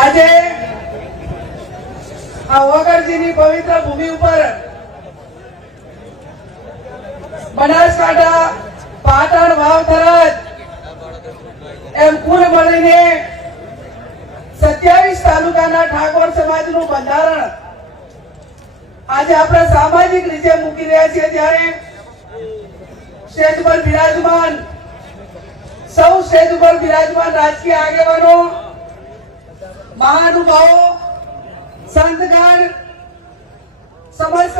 આજે આ વગરજીની પવિત્ર ભૂમિ ઉપર બનાસકાંઠા, પાટણ, વાવ, થરાદ એમ કુલ મળીને 27 તાલુકાના ઠાકોર સમાજનું બંધારણ આજે આપણે સામાજિક રીતે મૂકી રહ્યા છીએ ત્યારે સ્ટેજ પર બિરાજમાન સૌ સ્ટેજ પર બિરાજમાન રાજકીય આગેવાનો, મહાનુભાવો, સંતગણ, સમસ્ત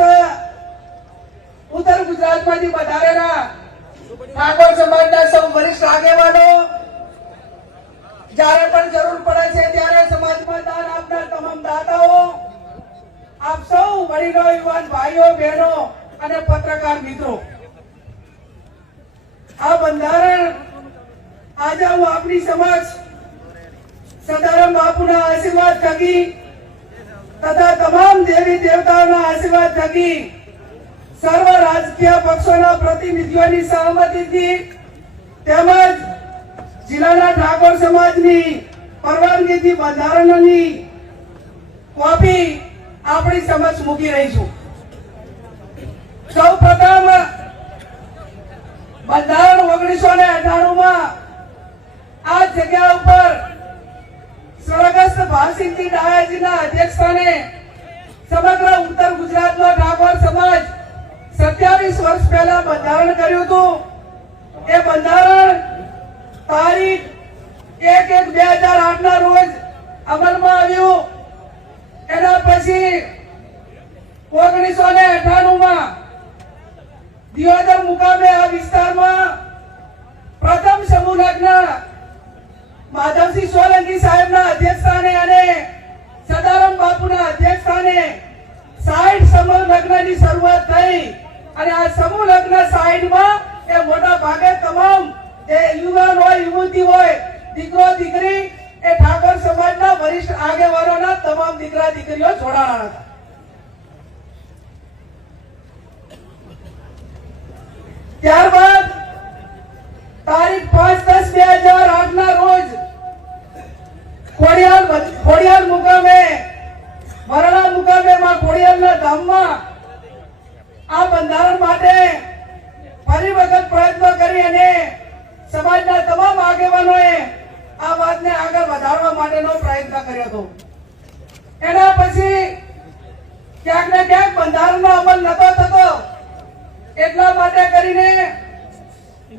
ઉત્તર ગુજરાતમાંથી પધારેલા ઠાકોર સમાજના સૌ વરિષ્ઠ આગેવાનો, જ્યારે પણ જરૂર પડે છે ત્યારે સમાજમાં દાન આપનાર તમામ દાતાઓ, આપ સૌ વડીલો, યુવાન ભાઈઓ, બહેનો અને પત્રકાર મિત્રો, આ બંધારણ આજે હું આપની સમક્ષ સદારામ બાપુના આશીર્વાદ થકી તથા તમામ દેવી દેવતાઓના આશીર્વાદ થકી સર્વ રાજકીય પક્ષોના પ્રતિનિધિઓની સહમતીથી તેમજ જિલ્લાના ઠાકોર સમાજની પરવાનગીથી બંધારણની કોપી આપણી સમક્ષ મૂકી રહીશું. સૌ પ્રથમ બંધારણ 1998 માં આ જગ્યા ઉપર સ્વર્ગસ્થ ભાસિંગજી ડાયાજીના અધ્યક્ષસ્થાને સમગ્ર ઉત્તર ગુજરાતનો ઠાકોર સમાજ 27 વર્ષ પહેલા બંધારણ કર્યું હતું. એ બંધારણ તારીખ 1/1/2008 ના રોજ અમલમાં આવ્યું. એના પછી 1998 માં દિયોદર મુકામે આ વિસ્તારમાં પ્રથમ સમૂહ લગ્ન માધવસિંહ સોલંકી સાહેબના અધ્યક્ષસ્થાને અને સદારામ બાપુના અધ્યક્ષસ્થાને 60 સમૂહ લગ્નની શરૂઆત થઈ અને આ સમૂહ લગ્ન 60માં એ મોટા ભાગે તમામ જે યુવાન હોય, યુવતી હોય, દીકરો દીકરી એ ઠાકોર સમાજના વરિષ્ઠ આગેવાનોના તમામ દીકરા દીકરીઓ જોડાણા હતા. ત્યારબાદ તારીખ 5/10/2008 ના રોજ ખોડિયાલ મુકામે વરણા મુકામે માં ખોડિયાલના ધામમાં આ બંધારણ માટે ફરી વખત પ્રયત્ન કરી અને સમાજના તમામ આગેવાનોએ આ વાતને આગળ વધારવા માટેનો પ્રયત્ન કર્યો હતો. એના પછી ક્યાંક ને ક્યાંક બંધારણનો અમલ નતો થતો. એટલા માટે કરીને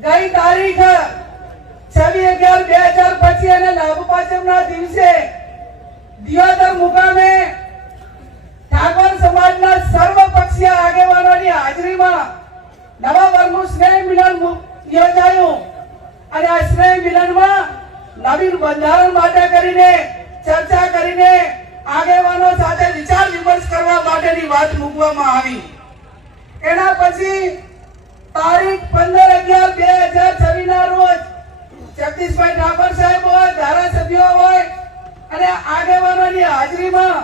ગઈ તારીખ 26/11/2025 અને લાભ પાંચમના દિવસે દિયોદર મુકામે ઠાકોર સમાજના સર્વપક્ષીય આગેવાનોની હાજરીમાં નવા વર્ષનું સ્નેહ મિલન યોજાયું અને આ સ્નેહ મિલનમાં નવીન બંધારણ માટે કરીને ચર્ચા કરીને આગેવાનો સાથે વિચાર વિમર્શ કરવા માટેની વાત મૂકવામાં આવી. એના પછી તારીખ 15/11/2026 ના રોજ જગદીશભાઈ ઠાકોર સાહેબ હોય, ધારાસભ્યો હોય અને આગેવાનોની હાજરીમાં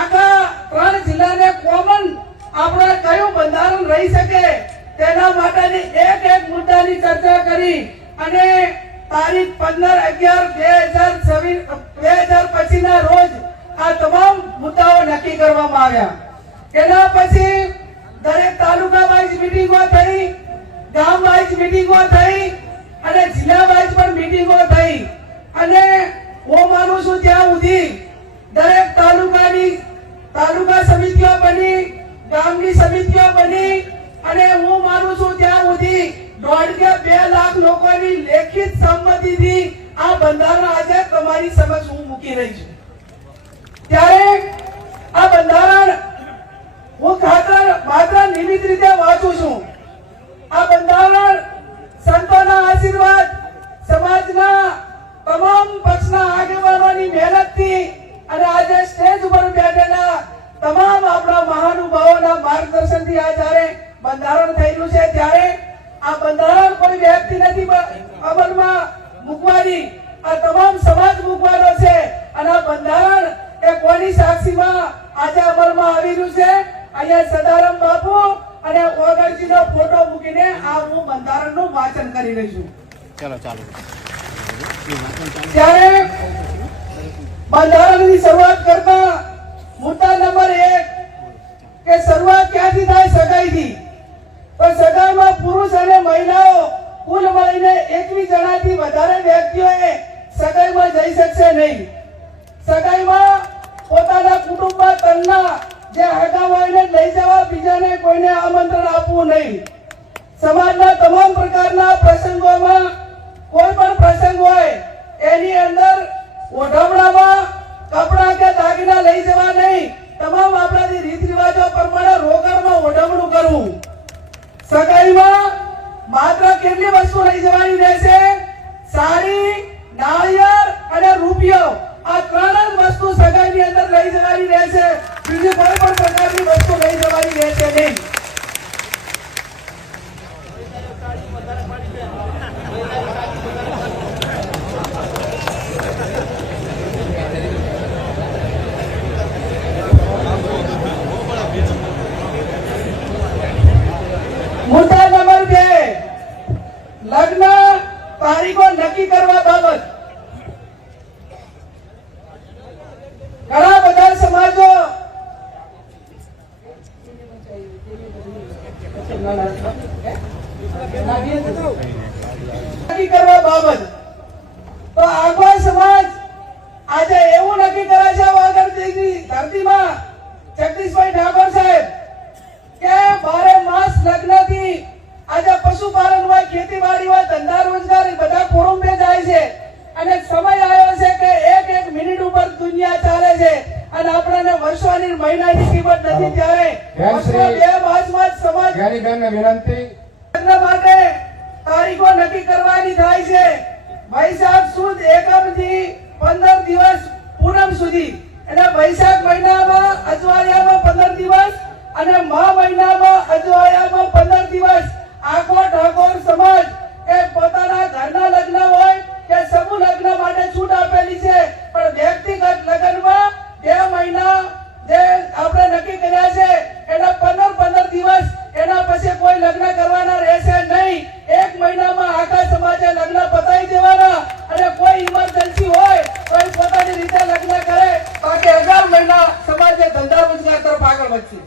આખા 3 જિલ્લાને કોમન આપણે કયું બંધારણ રહી શકે તેના માટેની એક મુદ્દાની ચર્ચા કરી અને તારીખ 15/11/2025 ના રોજ આ તમામ મુદ્દાઓ નક્કી કરવામાં આવ્યા. એના પછી દરેક તાલુકા વાઇઝ મીટિંગો થઈ, ગામ વાઇઝ મીટિંગો થઈ અને જિલ્લા વાઇઝ પણ મીટિંગો થઈ અને હું માનું છું ત્યાં સુધી દરેક તાલુકા સમિતિઓ બની, ગામની સમિતિઓ બની અને હું માનું છું ત્યાં સુધી 1.5 કે 2 લાખ લોકોની લેખિત સંમતિથી આ બંધારણ આજે તમારી સમક્ષ હું મૂકી રહી છું. ત્યારે આ બંધારણ હું માત્ર નિયમિત રીતે વાંચું છું. આ બંધારણ સંતોના આશીર્વાદ, સમાજના તમામ પક્ષના આગેવાનોની મહેનતથી અને આજે સ્ટેજ ઉપર બેઠેલા તમામ આપણા મહાનુભાવોના માર્ગદર્શનથી આ જ્યારે બંધારણ થયેલું છે ત્યારે આ બંધારણ કોઈ વ્યક્તિ નથી અમલમાં મૂકવાની, આ તમામ સમાજ મૂકવાનો છે અને આ બંધારણ એ કોની સાક્ષીમાં આજે અમલમાં આવી રહ્યું છે. અહીંયા સદારામ બાપુ અને ઓગણજીનો ફોટો મૂકીને આ હું બંધારણનું વાંચન કરી રહી છું. ચાલો ચાલો ત્યારે બંધારણની શરૂઆત કરતા મુદ્દા નંબર 1 કે શરૂઆત ક્યાંથી થાય? સગાઈથી. તો સગાઈમાં પુરુષ અને મહિલાઓ કુલ મળીને 21 જણાથી વધારે વ્યક્તિઓએ સગાઈમાં જઈ શકશે નહીં. સગાઈમાં પોતાના કુટુંબમાં તનના જે હગા હોય ને લઈ જવા, બીજાને કોઈને આમંત્રણ આપવું નહીં. સમાજના તમામ પ્રકારના પ્રસંગોમાં કોઈ પણ પ્રસંગ હોય એની અંદર ઓઢવણામાં કપડા કે દાગીના લઈ જવા નહીં. તમામ આપણાથી રીત રિવાજો પ્રમાણે રોકડમાં ઓઢવણું કરવું. સગાઈમાં માત્ર કેટલી વસ્તુ લઈ જવાની રહેશે? સાડી, નાળિયેર અને રૂપિયો. આ 3 જ વસ્તુ સગાઈની અંદર લઈ જવાની રહેશે. બીજી કોઈ પણ પ્રકારની વસ્તુ લઈ જવાની રહેશે નહીં. મુદ્દા નંબર 2 લગ્ન તારીખો નક્કી કરવા બાબત. ઘણા બધા સમાજો નક્કી કરવા બાબત. તો આખો સમાજ આજે એવું નક્કી કરે છે વાગડની ધરતીમાં જગદીશભાઈ ઠાકોર સાહેબ કે 12 માસ લગ્નથી આજે પશુપાલન હોય, ખેતીવાડી હોય, ધંધા રોજગાર બધા ખોરંભે જાય છે. અને સમય આવ્યો છે કે એક મિનિટ ઉપર દુનિયા ચાલે છે અને આપણને વર્ષોની મહિનાની કિંમત નથી. ત્યારે 2 માસમાં જ સમાજ વિનંતી લગ્ન માટે તારીખો નક્કી કરવાની થાય છે. વૈશાખ સુદ એકમ થી 15 દિવસ પૂનમ સુધી. અને વૈશાખ મહિનામાં અજવાળિયામાં 15 દિવસ અને મહા મહિનામાં અજવાળિયામાં 15 દિવસ આખો ઠાકોર સમાજ એ પોતાના ઘરના લગ્ન હોય કે સમૂહ લગ્ન માટે છૂટ આપેલી છે. પણ વ્યક્તિગત લગ્નમાં 2 મહિના જે આપણે નક્કી કર્યા છે એના 15 દિવસ, એના પછી કોઈ લગ્ન કરવાના રહેશે નહીં. 1 મહિનામાં આખા સમાજે લગ્ન પતાવી દેવાના. અને કોઈ ઇમરજન્સી હોય તો પોતાની રીતે લગ્ન કરે. બાકી 11 મહિના સમાજે ધંધા રોજગાર તરફ આગળ વધશે.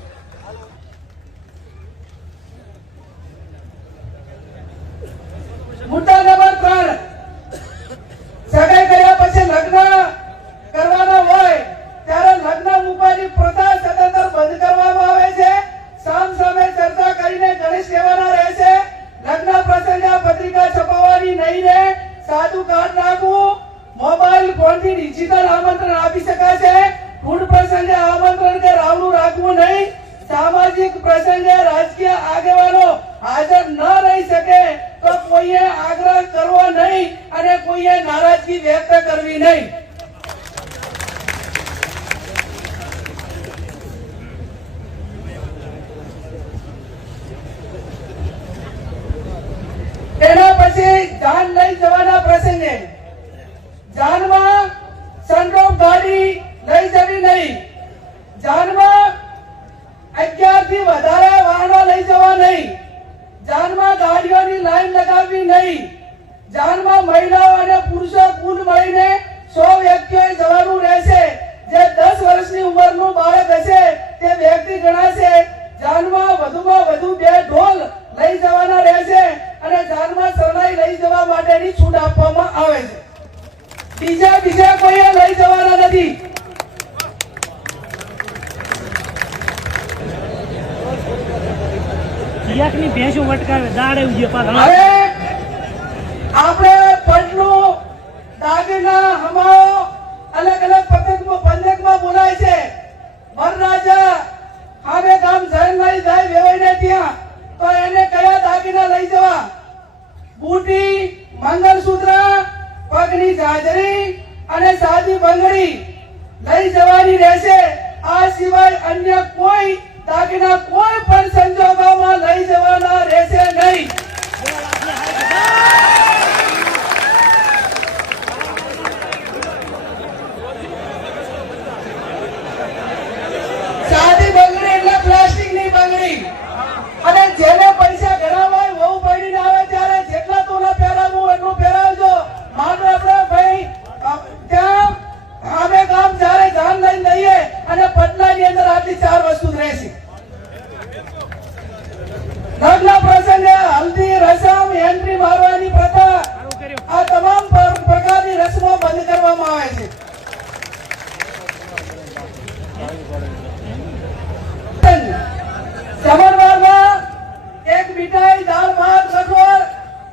મુદ્દા નંબર 3 સગાઈ કર્યા પછી લગ્ન કરવાના હોય ત્યારે લગ્ન મૂકવાની પ્રથા સદંતર બંધ કરવામાં આવે છે. સામ સામે ચર્ચા કરીને ગણેશ લેવાના રહેશે. લગ્ન પ્રસંગે પત્રિકા છપાવવાની નહીં રહે. સાદું કાર્ડ રાખવું. મોબાઈલ ફોનથી ડિજિટલ આમંત્રણ આપી શકાશે. ફૂડ પ્રસંગે આમંત્રણ કે રાવણું રાખવું નહીં. સામાજિક પ્રસંગે રાજકીય આગેવાનો હાજર ન રહી શકે તો કોઈએ આગ્રહ કરવો નહીં અને કોઈએ નારાજગી વ્યક્ત કરવી નહીં. તેના પછી જાન લઈ જવાના પ્રસંગે જાનમાં સનરૂફ ગાડી લઈ જવી નહીં. જાનમાં 11 થી વધારે વાહનો લઈ જવા નહીં. જાનમાં ગાડીઓની લાઈન લગાવવી નહીં. જાનમાં મહિલાઓ અને પુરુષો કુલ મળીને 100 વ્યક્તિઓએ જવાનું રહેશે. જે 10 વર્ષની ઉંમરનું બાળક હશે તે વ્યક્તિ ગણાશે. જાનમાં વધુમાં વધુ 2 ઢોલ લઈ જવાના રહેશે અને જાનમાં શરણાઈ લઈ જવા માટેની છૂટ આપવામાં આવે છે. બીજા કોઈએ લઈ જવાના નથી. યાકની ભેંસો વટકાવે દાડે ઉજે પાછળ. હવે આપણે પટલું, દાગીના, હમાઓ અલગ અલગ પંથકમાં બોલાય છે. વરરાજા હવે ગામ જૈનભાઈ જાય વેવાઈને ત્યાં તો એને કયા દાગીના લઈ જવા? બુટી, મંગલસૂત્ર, પગની જાજરી અને સાદી બંગડી લઈ જવાની રહેશે. આ સિવાય અન્ય કોઈ દાગીના કોઈ પણ સંજોગોમાં લઈ જવાના રહેશે નહીં. સાદી બંગડી એટલે પ્લાસ્ટિકની બંગડી. અને જેને પૈસા ઘણા હોય વહુ પડીને આવે ત્યારે જેટલા તોલા પહેરાવવું એટલું પહેરાવજો. માનો આપણે ભાઈ ત્યાં હવે ગામ કરવામાં આવે છે. જમણવારમાં એક મીઠાઈ, દાળ ભાત, કઠોળ,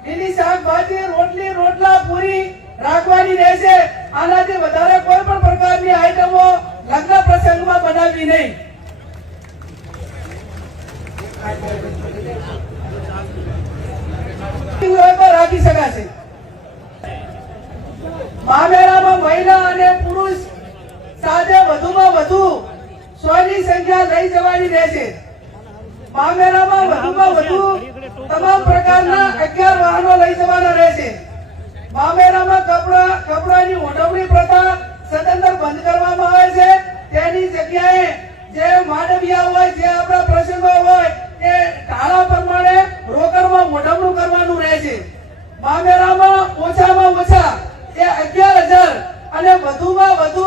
લીલી શાકભાજી, રોટલી, રોટલા, પૂરી રાખવાની રહેશે. આનાથી વધારે કોઈ પણ પ્રકારની આઈટમો લગ્ન પ્રસંગમાં બનાવવી નહીં. રાખી શકાશે. મામેરામાં મહિલા અને પુરુષ સાથે વધુમાં વધુ 100 ની સંખ્યા લઈ જવાની રહેશે. મામેરામાં વધુમાં વધુ તમામ પ્રકારના 11 વાહનો લઈ જવાના રહેશે. મામેરામાં કપડાની ઓઢવણી પ્રથા સદંતર બંધ કરવામાં આવે છે. તેની જગ્યાએ જે માંડવિયા હોય, જે આપણા પ્રસંગો હોય એ ઢાળા પ્રમાણે રોકડમાં મોઢવણું કરવાનું રહેશે. મામેરામાં ઓછામાં ઓછા એ 11,000 અને વધુમાં વધુ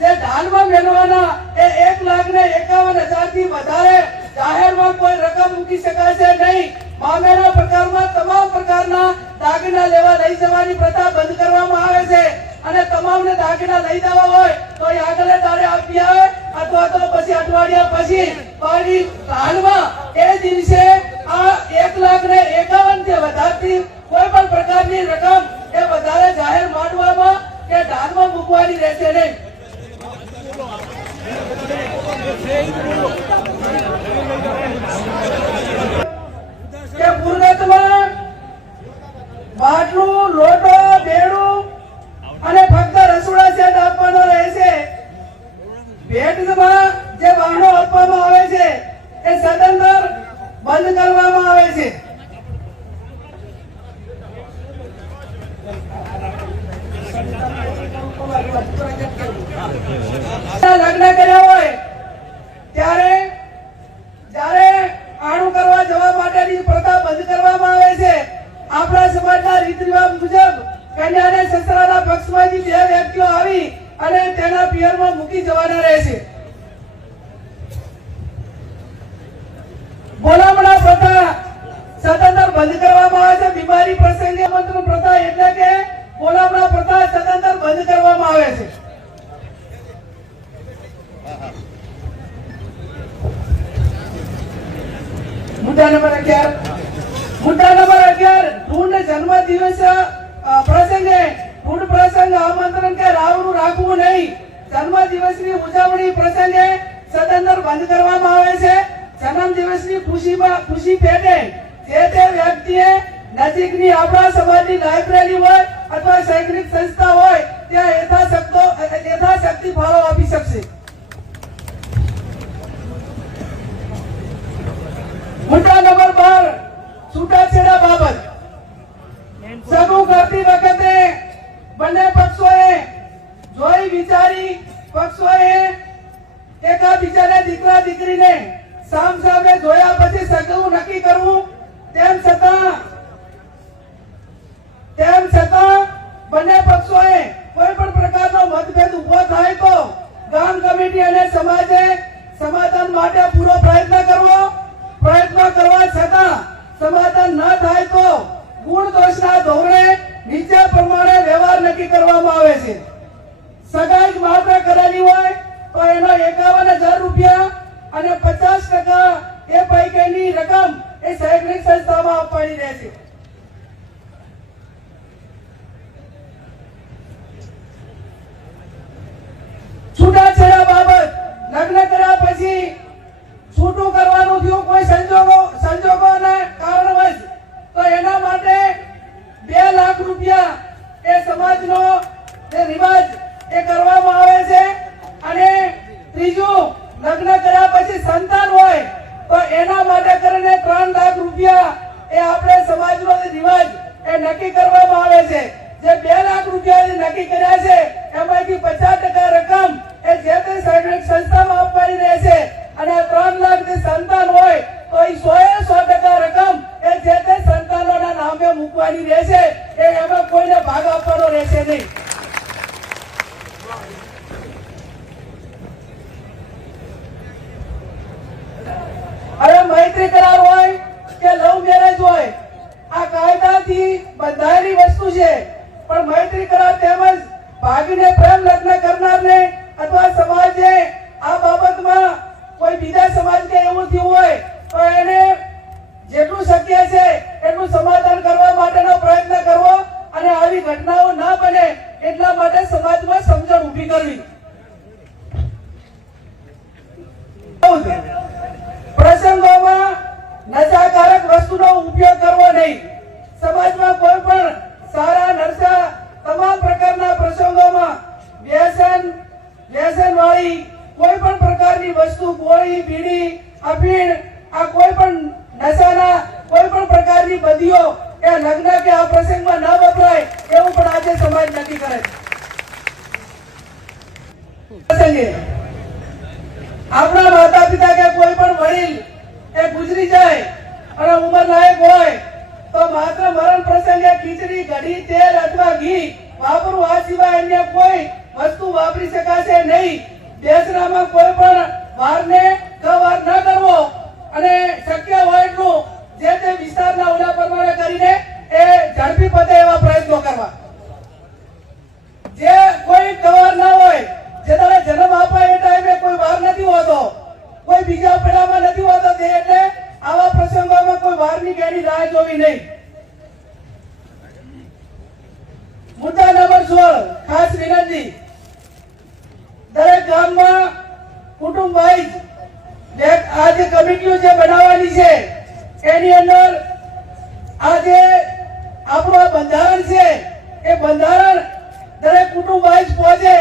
જે ઢાલમાં મેળવવાના એ 1,51,000 થી વધારે જાહેરમાં કોઈ રકમ મૂકી શકાશે નહીં. મામેરા પ્રકારમાં તમામ પ્રકારના દાગીના લેવા લઈ જવાની પ્રથા બંધ કરવામાં આવે છે. અને તમામને દાગીના લઈ જવા હોય તો એ આગલે દાડે આપી આવે અથવા તો પછી અઠવાડિયા પછી પાણી ઢાલમાં એ દિવસે આ 1,51,000 થી વધારતી કોઈ પણ પ્રકારની રકમ એ વધારે જાહેર માંડવામાં કે ઢાલમાં મૂકવાની રહેશે નહીં. કે પૂર્ણતમાં બાટલું, લોટો, બેડું અને ફક્ત રસોડા સેટ આપવાનો રહેશે. ભેટમાં જે વાહનો આપવામાં આવે છે એ સદંતર બંધ કરવામાં આવે છે. લગ્ન કર્યા હોય ત્યારે જ્યારે આણું કરવા જવા માટેની પ્રથા બંધ કરવામાં આવે છે. આપણા સમાજના રીત રિવાજ મુજબ કન્યાને સસરાના પક્ષમાંથી 2 વ્યક્તિઓ આવી અને તેના પિયરમાં મૂકી જવાના રહેશે. બોલામણા પ્રથા સદંતર બંધ કરવામાં આવે છે. બીમારી પ્રસંગે આમંત્રણ પ્રથા એટલે કે બોલામણા પ્રથા સદંતર બંધ કરવામાં આવે છે. મુદ્દા નંબર 11 ઢૂંઢ જન્મદિવસ પ્રસંગે ઢૂંઢ પ્રસંગ આમંત્રણ કે રાવણું રાખવું નહીં. જન્મદિવસની ઉજવણી પ્રસંગે સદંતર બંધ કરવામાં આવે છે. જન્મદિવસની ખુશી પેટે જે તે વ્યક્તિએ નજીકની આપણા સમાજની લાઇબ્રેરી હોય અથવા શૈક્ષણિક સંસ્થા હોય ત્યાં યથાશક્તિ ફાળો આપી શકશે. મુદ્દા નંબર 12 છૂટાછેડા બાબત. સગું કરતી વખતે બંને પક્ષોએ જોઈ વિચારી પક્ષોએ એકાબીજાને દીકરા દીકરીને સામસામે જોયા પછી સગું નક્કી કરવું. તેમ છતાં બંને પક્ષોએ કોઈ પણ પ્રકારનો મતભેદ ઉભો થાય તો ગામ કમિટી અને સમાજે સમાધાન માટે પૂરો પ્રયત્ન કરવા છતાં સમાધાન ન થાય તો ગુણ દોષના ધોરણે નીચે પ્રમાણે વ્યવહાર નક્કી કરવામાં આવે છે. સગાઈ માત્ર કરેલી હોય તો એનો 51,000 રૂપિયા અને 50% એ પૈકીની રકમ એ શૈક્ષણિક સંસ્થામાં આપવાની રહેશે. છૂટાછેડા બાબત લગ્ન કર્યા પછી છૂટું કરવાનું થયું કોઈ સંજોગોના કારણવશ તો એના માટે 2 લાખ રૂપિયા એ સમાજનો જે રિવાજ એ કરવામાં આવે છે. અને ત્રીજું લગ્ન કર્યા પછી સંતાન હોય તો એના માટે કરીને 3 લાખ રૂપિયા એ આપણે સમાજનો રિવાજ એ નક્કી કરવામાં આવે છે. જે 2 લાખ રૂપિયા નક્કી કર્યા છે એમાંથી 50% રકમ એ જે તે શૈક્ષણિક સંસ્થામાં આપવાની રહેશે. અને 3 લાખ જે સંતાન હોય તો એ 100% રકમ એ જે તે સંતાનોના નામે મૂકવાની રહેશે. એમાં કોઈને ભાગ આપવાનો રહેશે નહીં. હવે મૈત્રી કરાર હોય કે લવ મેરેજ હોય આ કાયદાથી બંધાયેલી વસ્તુ છે. પણ મૈત્રી કરાર તેમજ ભાગીને સમાજમાં સમજણ ઊભી કરવી. પ્રસંગોમાં નશાકારક વસ્તુનો ઉપયોગ કરવો નહીં. સમાજમાં કોઈ પણ સારા નરસા તમામ પ્રકારના પ્રસંગોમાં વ્યસન વાળી કોઈ પણ પ્રકારની વસ્તુ, ગોળી, બીડી, અફીણ, આ કોઈ પણ નશાના કોઈ પણ પ્રકારની બદીઓ એ લગ્ન કે આ પ્રસંગમાં ન વપરાય એવું પણ આજે સમાજ નક્કી કરે છે. આપણા માતા પિતા કે કોઈ પણ વડીલ એ ગુજરી જાય અને ઉંમર લાયક હોય તો માત્ર મરણ પ્રસંગે ખીચડી, કઢી, તેલ અથવા ઘી વાપરવું, આ સિવાય અન્ય કોઈ વસ્તુ વાપરી શકાશે નહીં. બેસણામાં કોઈ પણ વારને વાર ન કરવો અને શક્ય હોય એટલું જે તે વિસ્તારના ઓલા પ્રમાણે કરીને એ ઝડપી પતે એવા પ્રયત્નો કરવા. જે કોઈ કવાર ના હોય, જે તારે જન્મ આપવા એ ટાઈમે કોઈ વાર નથી હોતો, કોઈ બીજા પેડામાં નથી હોતો, તે એટલે આવા પ્રસંગોમાં કોઈ વારની કેની રાહ જોવી નહીં. મુદ્દા નંબર 16 ખાસ વિનંતી, દરેક ગામમાં કુટુંબ વાઇઝ આ જે કમિટીઓ જે બનાવવાની છે એની અંદર આ જે આપણું બંધારણ છે એ બંધારણ દરેક કુટુંબ વાઇઝ પહોંચે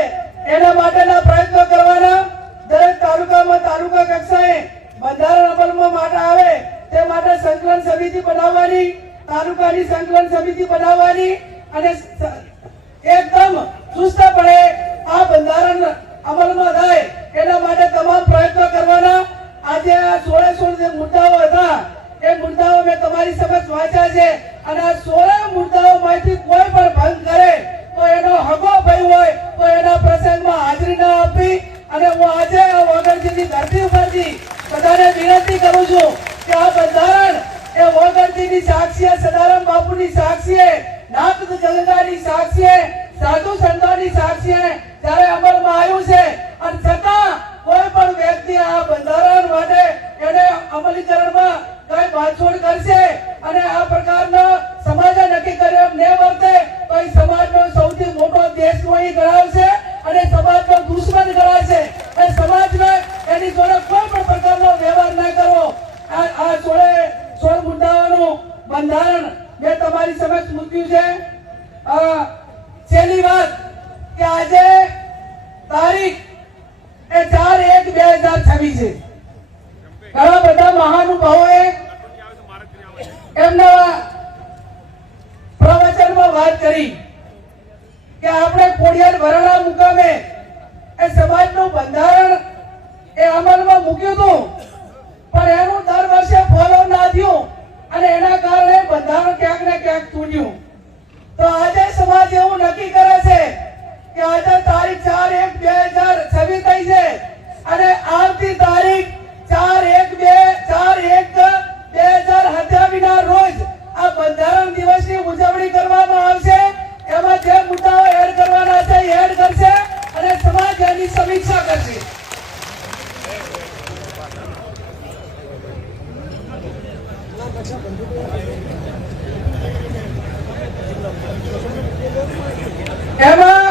એના માટેના પ્રયત્નો કરવાના. દરેક તાલુકામાં તાલુકા કક્ષાએ બંધારણ અમલમાં માટે આવે તે માટે સંકલન સમિતિ બનાવવાની, તાલુકાની સંકલન સમિતિ બનાવવાની અને એકદમ ચુસ્તપણે આ બંધારણ અમલમાં થાય એના માટે તમામ પ્રયત્નો કરવાના. આજે આ 16 જે મુદ્દાઓ હતા એ મુદ્દાઓ મેં તમારી સમક્ષ વાંચ્યા છે અને આ 16 મુદ્દાઓમાંથી કોઈ પણ ભંગ કરે તો એનો હગો ભાઈ હોય તો એના પ્રસંગમાં હાજરી ન આપવી. અને હું આજે આ વગરજીની ધરતી ઉપરથી બધાને વિનંતી કરું છું કે આ બંધારણ એ વગરજીની સાક્ષીએ, સદારામ બાપુની સાક્ષીએ, નાથ ગંગાની સાક્ષીએ, સાધુ સંતોની સાક્ષીએ જ્યારે અમલમાં આવ્યું છે અને છતાં કોઈ પણ વ્યક્તિ આ બંધારણ માટે એને અમલીકરણમાં કઈ બાછોડ કરશે અને આ પ્રકારનો સમાજે નક્કી કર્યો ને વર્તે તો એ સમાજનો સૌથી મોટો દેશદ્રોહી ગણાવશે અને સમાજનો દુશ્મન ગણાશે. એ સમાજને એની જોડે કોઈ પણ પ્રકારનો વ્યવહાર ન કરવો. આ 16 મુદ્દાઓનું બંધારણ મેં તમારી સમક્ષ મૂક્યું છે. છેલ્લી વાત કે આજે તારીખ એ 4/1/2026 છે. ઘણા બધા મહાનુભાવોએ એમના પ્રવચનમાં વાત કરી કે આપણે ખોડિયાર વરાણા મુકામે એ સમાજનું બંધારણ એ અમલમાં મૂક્યું હતું પણ એનું દર વર્ષે ફોલો ના થયું અને એના કારણે બંધારણ ક્યાંક ને ક્યાંક તૂટ્યું. તો આજે સમાજ એવું નક્કી કરે છે કે આજે તારીખ 4/1/2026 થઈ છે અને આવતી તારીખ 4/1/2027 ના રોજ આ બંધારણ દિવસની ઉજવણી કરવામાં આવશે. એમાં જે મુદ્દાઓ એડ કરવાના છે એડ કરશે અને સમાજ એની સમીક્ષા કરશે. એમાં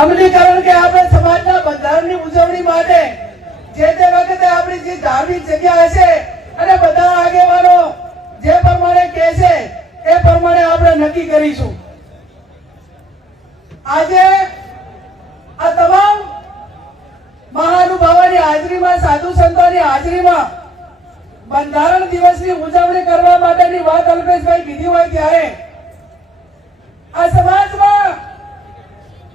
અમલીકરણ કે આપણે સમાજના બંધારણની ઉજવણી માટે જે તે વખતે આપણી જે ધાર્મિક જગ્યા હશે અને બધા આગેવાનો જે પ્રમાણે કહે છે એ પ્રમાણે આપણે નક્કી કરીશું. આજે આ તમામ મહાનુભાવોની હાજરીમાં, સાધુ સંતોની હાજરીમાં બંધારણ દિવસની ઉજવણી કરવા માટેની વાત અલ્પેશભાઈ કીધી હોય ત્યારે આ સમાજમાં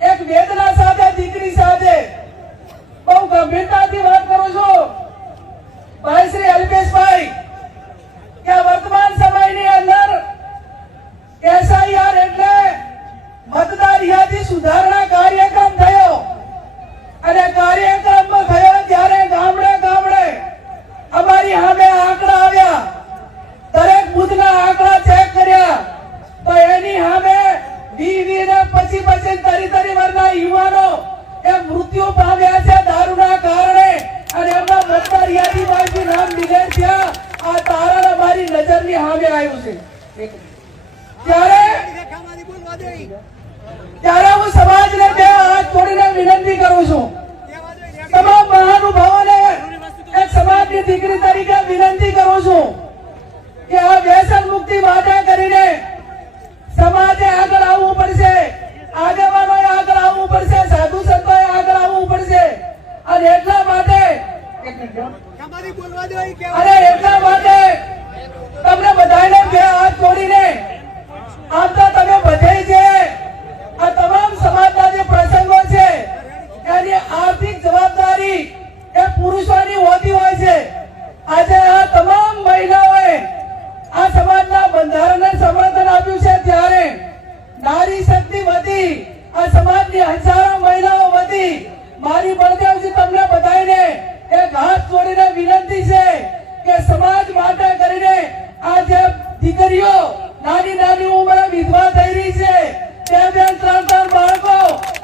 એક વેદના સાથે, દીકરી સાથે બહુ ગંભીરતાથી વાત કરું છું ભાઈ શ્રી અલ્પેશભાઈ કે વર્તમાન સમયની અંદર SIR એટલે મતદાર યાદી સુધારણા કાર્યક્રમ થયો અને કાર્યક્રમ થયો ત્યારે ગામડે ગામડે અમારી સામે આંકડા આવ્યા. દરેક બુથના આંકડા ચેક કર્યા તો એની સામે 20 ને 25 વર્ષના યુવાનો એ મૃત્યુ પામ્યા છે દારૂના કારણે અને એમના મતદાર યાદીમાંથી નામ ડિલીટ થયા. આ તારણ અમારી નજરની સામે આવ્યું છે. ત્યારે સમાજની હજારો મહિલાઓ વતી મારી બળદેવજી તમને બધાને એક હાથ જોડીને વિનંતી છે કે સમાજ માટે કરીને આ જે દીકરીઓ નાની નાની ઉંમરે વિધવા થઈ રહી છે, બે બેન ત્રણ બાળકો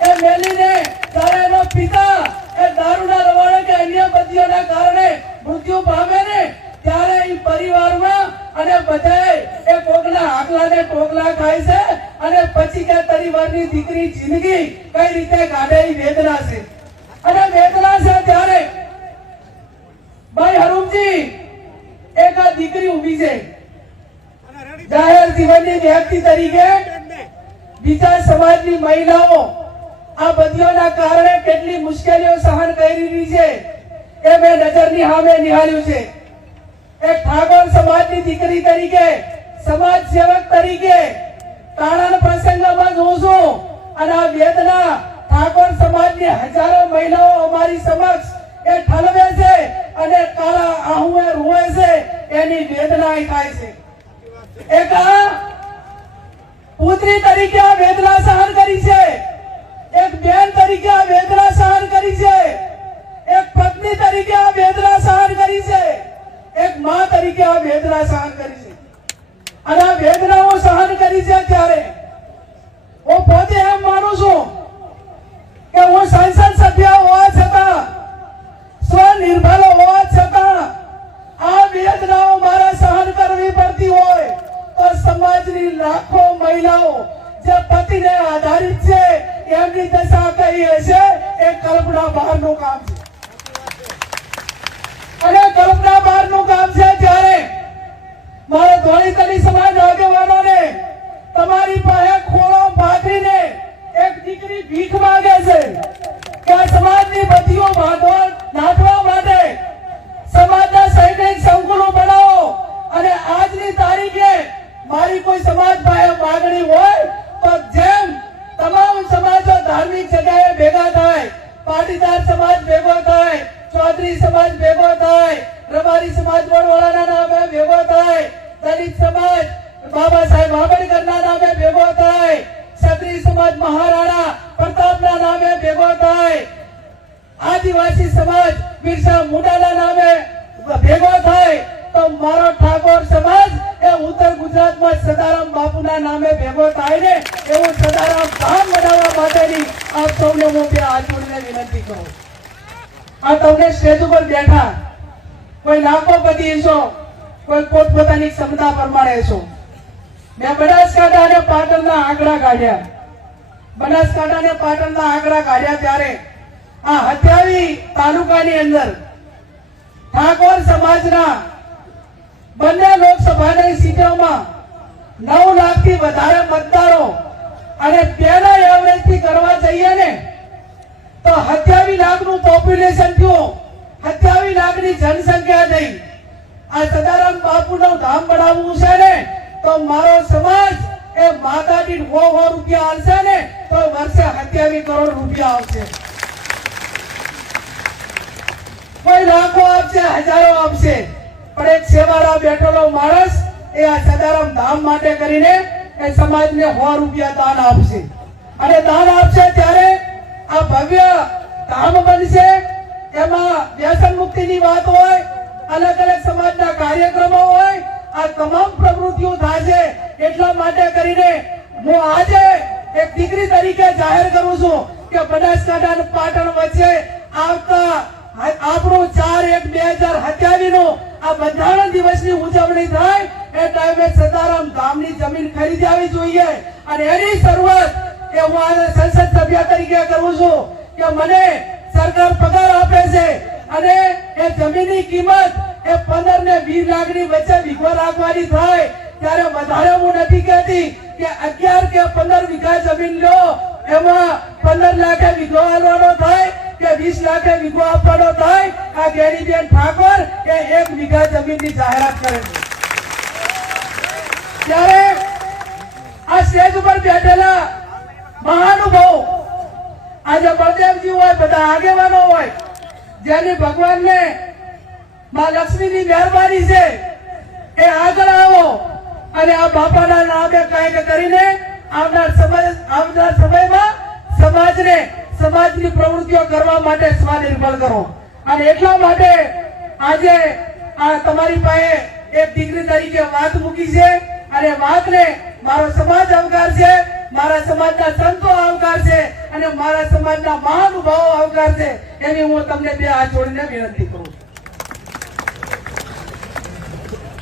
એ મેલીને ત્યારે એનો પિતા એ દારૂના રવાડે કે અન્ય બદીઓના કારણે મૃત્યુ પામે ને ત્યારે એ પરિવારમાં અને બધાએ એ કોકના આકલાને ટોકલા ખાય છે અને પછી કે પરિવારની દીકરી જિંદગી કઈ રીતે કાઢે એ વેદના છે. અને વેદના છે ત્યારે ભાઈ હરુમજી એક આ દીકરી ઊભી છે જાહેર જીવનની વ્યક્તિ તરીકે બીજા સમાજની મહિલાઓ આ બદીઓના કારણે કેટલી મુશ્કેલીઓ સહન કરી રહી છે એ મેં નજરની સામે નિહાળ્યું છે. એક ઠાકોર સમાજની દીકરી તરીકે સમાજ સેવક તરીકે તાણાના પ્રસંગમાં જોઉં છું અને આ વેદના ઠાકોર સમાજની હજારો મહિલાઓ અમારી સમક્ષ એ ઠલવે છે અને કાળા આહુએ રોવે છે એની વેદના થાય છે. એક પુત્રી તરીકે આ વેદના સહન કરી છે, એક બેન તરીકે આ વેદના સહન કરી છે, એક પત્ની તરીકે આ વેદના સહન કરી છે, એક માં તરીકે આ વેદના સહન કરી છે. અને આ વેદનાઓ સહન કરી છે ત્યારે હું પોતે એમ માનું છું કે હું સંસદ સભ્ય હોવા છતાં સ્વનિર્ભર હોવા છતાં આ વેદનાઓ મારા સહન કરવી પડતી હોય તો સમાજની લાખો મહિલાઓ જે પતિને આધારિત છે એમની દશા કઈ હશે એ કલ્પના બહારનું કામ છે. અને કલ્પના બહારનું કામ છે ત્યારે મારા ધોળીતલી સમાજ આગેવાનોને તમારી પાસે ખોળો પાથરીને એક દીકરી ભીખ માંગે છે કે આ સમાજની બત્તીઓ નાથવા માટે સમાજના સૈનિક સંકુલો બનાવો. અને આજની તારીખે મારી કોઈ સમાજ પાસે માંગણી હોય તો જેમ તમામ સમાજો ધાર્મિક જગ્યાએ ભેગા થાય, પાટીદાર સમાજ ભેગો થાય, ચૌધરી સમાજ ભેગો થાય, રબારી સમાજ વડવાળાના નામે ભેગો થાય, દલિત સમાજ બાબા સાહેબ આંબેડકરના નામે ભેગો થાય, ક્ષત્રિય સમાજ મહારાણા પ્રતાપના નામે ભેગો થાય, આદિવાસી સમાજ બિરસા મુંડાના નામે ભેગો થાય તો મારો ઠાકોર સમાજ એ ઉત્તર ગુજરાતમાં સદારામ બાપુના નામે ભેગો થાય ને એવું સદારામ ધામ બનાવવા માટેની આપ સૌને હું બે હાથ જોડીને વિનંતી કરું. આ તમને સ્ટેજ ઉપર બેઠા કોઈ લાખોપતિ છો, કોઈ પોતપોતાની ક્ષમતા પ્રમાણે છો. મેં બનાસકાંઠા અને પાટણના આંકડા કાઢ્યા. બનાસકાંઠા અને પાટણના આંકડા કાઢ્યા ત્યારે આ 27 તાલુકાની અંદર ઠાકોર સમાજના બંને લોકસભાની સીટોમાં 9 લાખથી વધારે મતદારો અને તેના એવરેજથી કરવા જઈએ ને તો 27 લાખનું પોપ્યુલેશન થયું, 27 લાખની જનસંખ્યા થઈ. આ સદારામ બાપુનું ધામ બનાવવું છે ને તો મારો સમાજ એ માતા દીઠ 100 રૂપિયા આવશે ને તો વર્ષે 27 કરોડ રૂપિયા આવશે. કોઈ લાખો આપશે, હજારો આપશે, પણ એક સેવાળા બેઠેલો માણસ એ આ સદારામ ધામ માટે કરીને એ સમાજને 100 રૂપિયા દાન આપશે. અને દાન આપશે ત્યારે આ ભવ્ય ધામ બનશે. એમાં વ્યસન મુક્તિની વાત હોય, અલગ અલગ સમાજના કાર્યક્રમો હોય, આ તમામ પ્રવૃત્તિઓ થશે. એટલા માટે કરીને હું આજે એક દીકરી તરીકે જાહેર કરું છું કે બનાસકાંઠા અને પાટણ વચ્ચે આવતા આપણું 4/1/2027 નું આ બંધારણ દિવસની ઉજવણી થાય એ ટાઈમે સદારામ ધામની જમીન ખરીદાવી જોઈએ. અને એની શરૂઆત એ હું આજે સંસદ સભ્ય તરીકે કરું છું કે મને સરકાર પગાર આપે છે અને એ જમીનની કિંમત એ 15 ને 20 લાખની વચ્ચે વીઘો રાખવાની થાય ત્યારે વધારે હું નથી કહેતી કે 11 કે 15 વીઘા જમીન લો એમાં 15 લાખે વીઘો આલવાનો થાય કે 20 લાખે વીઘો આપવાનો થાય. આ ગેરીબેન ઠાકોર એ 1 વીઘા જમીનની જાહેરાત કરે છે. ત્યારે આ સ્ટેજ ઉપર બેઠેલા મહાનુભાવ આજે બળદેવજી હોય, બધા આગેવાનો હોય, જેની ભગવાનને માં લક્ષ્મીની મહેરબાની છે એ આગળ આવો અને આ બાપાના નામે કંઈક કરીને આવનાર સમયમાં સમાજની પ્રવૃત્તિઓ કરવા માટે સ્વનિર્ભર કરો. અને એટલા માટે આજે આ તમારી પાસે એક દીકરી તરીકે વાત મૂકી છે અને વાતને મારો સમાજ આવકાર છે, મારા સમાજના સંતો આવકાર છે અને મારા સમાજના મહાનુભાવો આવકાર છે. એવી હું તમને બે હાથ જોડીને વિનંતી કરું.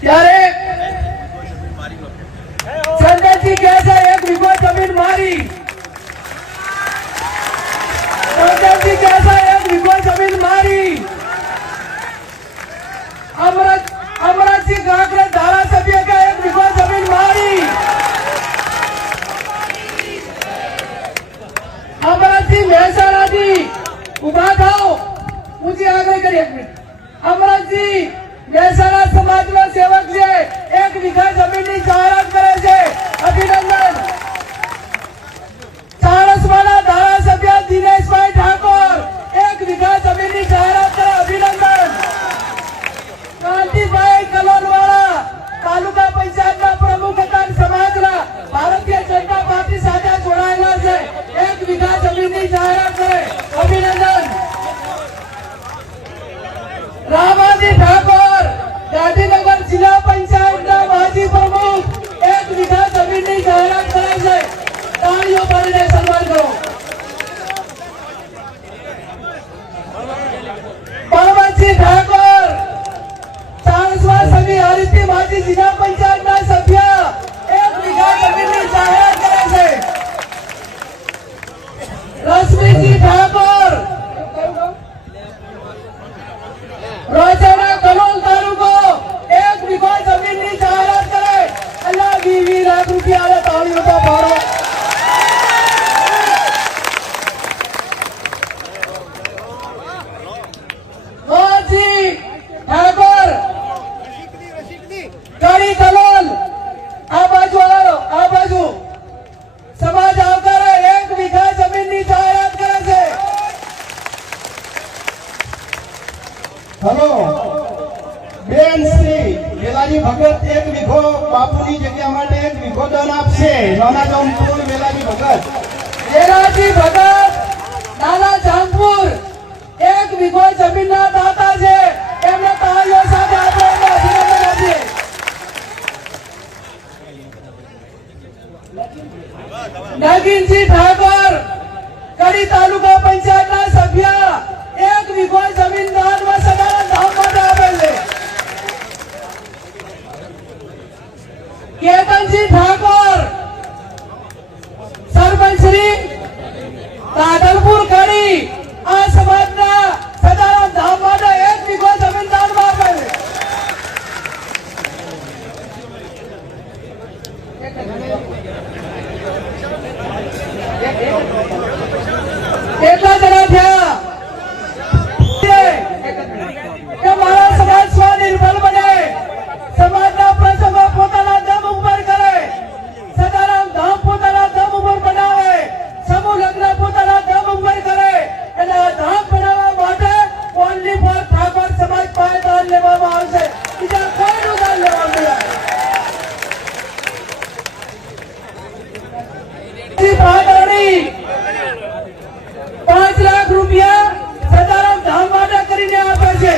ત્યારે સંજયજી કહે છે 1 વીઘો જમીન મારી. સંજયજી કહે છે 1 વીઘો જમીન મારી. અમરતજી ગાંકરે ધારાસભ્ય કે 1 વીઘો જમીન મારી. અમરતજી મહેસાણાથી ઉભા થાઓ. ઊંચી આગ્રહ કરી 1 મિનિટ. અમરતજી મહેસાણા સમાજનો સેવક છે, 1 વીઘા જમીનની જાહેરાત કરે છે. અભિનંદન. ચાણસ્માના ધારાસભ્ય દિનેશભાઈ ઠાકોર 1 વીઘા જમીનની જાહેરાત કરે. અભિનંદન. કાંતિભાઈ કલોલવાળા તાલુકા પંચાયતના પ્રમુખ હતા, સમાજના ભારતીય જનતા પાર્ટી સાથે જોડાયેલા છે, 1 વીઘા જમીનની જાહેરાત કરે. અભિનંદન. રામાજી ઠાકોર ગાંધીનગર જિલ્લા પંચાયતના માજી પ્રમુખ 1 વીઘા જમીનની જાહેરાત કરે છે. તાળીઓ પાડીને સન્માન કરો. પરમતજી ઠાકોર ચાણસ્મા સમી હરીથી માજી જિલ્લા પંચાયતના સભ્ય 1 વીઘા જમીનની જાહેરાત કરે છે. રશ્મિજી ઠાકોર રોજના કલોલ તાલુકો 1 વીઘો જમીનની જાહેરાત કરે. અલ્લાહ 20 લાખ રૂપિયા તાળીઓ તો પાડો. મોહનજી ઠાકોર કડી કલોલ આ બાજુ આવો, આ બાજુ સમાજ આવકારે 1 વીઘા જમીનની જાહેરાત કરે છે. હેલો બેન શ્રી વેલાજી ભગત 1 વીઘો બાપુની જગ્યા માટે 1 વીઘો દાન આપશે. નાના જામપુર વેલાજી ભગત. વેલાજી ભગત નાના જામપુર 1 વીઘો જમીનના દાતા છે. એમને તાળીઓ સાથે આપણે અભિનંદન આપીએ. નગીનજી ઠાકોર કડી તાલુકા પંચાયતના સભ્ય 1 વીઘો જમીન દાનમાં સદાનંદ ધામ માટે આપે છે. કેતનજી ઠાકોર સરપંચ શ્રી તાદલપુર કડી આ સમાજના સદાનંદ ધામ માટે 1 વીઘો જમીન દાનમાં આપે છે. કેટલા જણા થયા કે મારા સમાજ સ્વનિર્ભર બને, સમાજના પ્રસંગો પોતાના દમ ઉપર કરે, સદારામ ધામ પોતાના દમ ઉપર બનાવે, સમૂહ લગ્ન પોતાના દમ ઉપર કરે. અને આ ધામ બનાવવા માટે ઓનલી ફોર ઠાકોર સમાજ પાસે દાન લેવામાં આવશે. બીજા કોઈનું દાન લેવાનું નહીં. 5 લાખ રૂપિયા સદારામ ધામ માટે કરીને આપે છે.